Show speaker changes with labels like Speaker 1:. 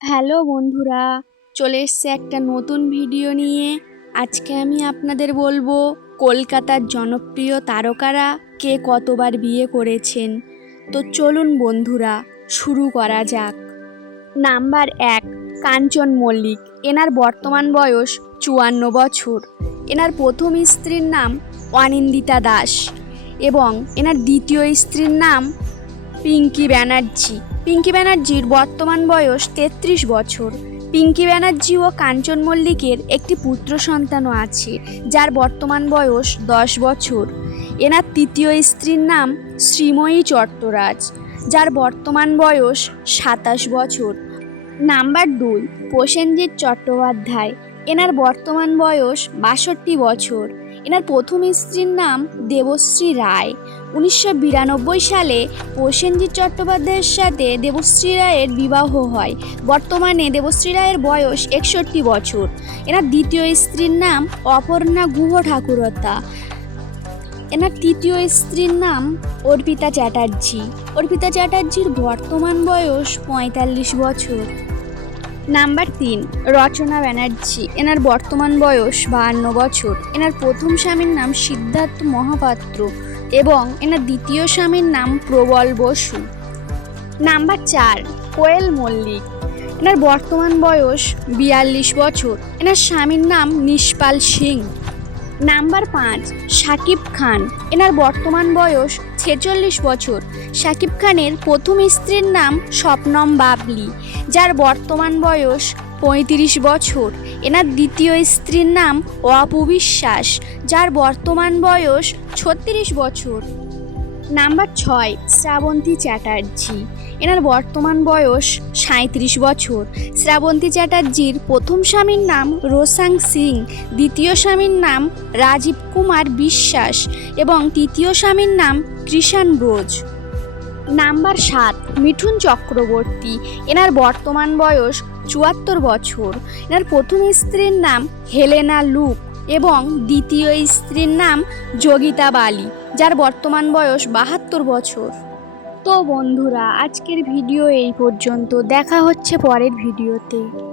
Speaker 1: Hello বন্ধুরা, চলে এসছে একটা নতুন ভিডিও নিয়ে। আজকে আমি আপনাদের বলব, কলকাতার জনপ্রিয় তারকারা কে কতবার বিয়ে করেছেন? তো চলুন বন্ধুরা, শুরু করা যাক। নাম্বার এক, কাঞ্চন মল্লিক। এনার বর্তমান বয়স চুয়ান্ন বছর। এনার প্রথম স্ত্রীর নাম অনিন্দিতা দাস এবং এনার দ্বিতীয় স্ত্রীর নাম পিঙ্কি ব্যানার্জি। পিঙ্কি ব্যানার্জির বর্তমান বয়স তেত্রিশ বছর। পিঙ্কি ব্যানার্জি ও কাঞ্চন মল্লিকের একটি পুত্র সন্তানও আছে, যার বর্তমান বয়স দশ বছর। এনার তৃতীয় স্ত্রীর নাম শ্রীময়ী চট্টরাজ, যার বর্তমান বয়স সাতাশ বছর। নাম্বার দুই, প্রসেনজিৎ চট্টোপাধ্যায়। এনার বর্তমান বয়স বাষট্টি বছর। এনার প্রথম স্ত্রীর নাম দেবশ্রী রায়। উনিশশো বিরানব্বই সালে প্রসেনজিৎ চট্টোপাধ্যায়ের সাথে দেবশ্রী রায়ের বিবাহ হয়। বর্তমানে দেবশ্রী রায়ের বয়স একষট্টি বছর। এনার দ্বিতীয় স্ত্রীর নাম অপর্ণা গুহ ঠাকুরতা। এনার তৃতীয় স্ত্রীর নাম অর্পিতা চ্যাটার্জি। অর্পিতা চ্যাটার্জির বর্তমান বয়স পঁয়তাল্লিশ বছর। নাম্বার তিন, রচনা ব্যানার্জি। এনার বর্তমান বয়স বাহান্ন বছর। এনার প্রথম স্বামীর নাম সিদ্ধার্থ মহাপাত্র এবং এনার দ্বিতীয় স্বামীর নাম প্রবল বসু। নাম্বার চার, কোয়েল মল্লিক। এনার বর্তমান বয়স বিয়াল্লিশ বছর। এনার স্বামীর নাম নিষ্পাল সিং। নাম্বার পাঁচ, সাকিব খান। এনার বর্তমান বয়স ছেচল্লিশ বছর। সাকিব খানের প্রথম স্ত্রীর নাম স্বপ্নম বাবলি। যার বর্তমান বয়স পঁয়ত্রিশ বছর। এনার দ্বিতীয় স্ত্রীর নাম অপু বিশ্বাস, যার বর্তমান বয়স ছত্রিশ বছর। নাম্বার ছয়, শ্রাবন্তী চ্যাটার্জি। এনার বর্তমান বয়স সাঁত্রিশ বছর। শ্রাবন্তী চ্যাটার্জির প্রথম স্বামীর নাম রোসাং সিং, দ্বিতীয় স্বামীর নাম রাজীব কুমার বিশ্বাস এবং তৃতীয় স্বামীর নাম কৃষাণ ব্রোজ। নাম্বার সাত, মিঠুন চক্রবর্তী। এনার বর্তমান বয়স চুয়াত্তর বছর। এনার প্রথম স্ত্রীর নাম হেলেনা লুক এবং দ্বিতীয় স্ত্রীর নাম যোগিতা বালি, যার বর্তমান বয়স বাহাত্তর বছর। তো বন্ধুরা, আজকের ভিডিও এই পর্যন্ত। দেখা হচ্ছে পরের ভিডিওতে।